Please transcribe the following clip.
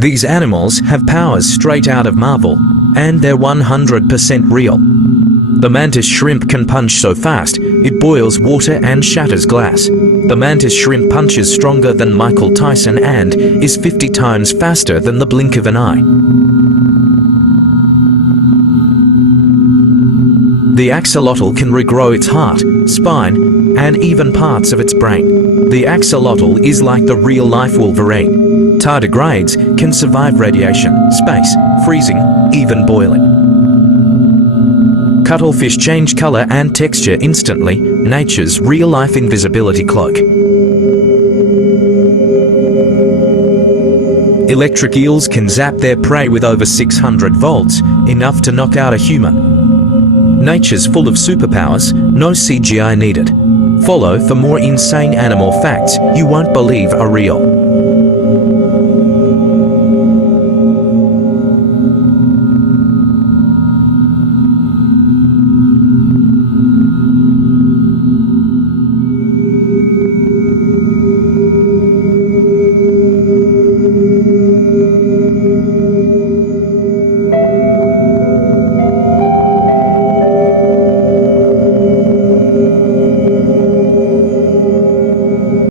These animals have powers straight out of Marvel, and they're 100% real. The mantis shrimp can punch so fast, it boils water and shatters glass. The mantis shrimp punches stronger than Michael Tyson and is 50 times faster than the blink of an eye. The axolotl can regrow its heart, spine, and even parts of its brain. The axolotl is like the real-life Wolverine. Tardigrades can survive radiation, space, freezing, even boiling. Cuttlefish change color and texture instantly, nature's real-life invisibility cloak. Electric eels can zap their prey with over 600 volts, enough to knock out a human. Nature's full of superpowers, no CGI needed. Follow for more insane animal facts you won't believe are real.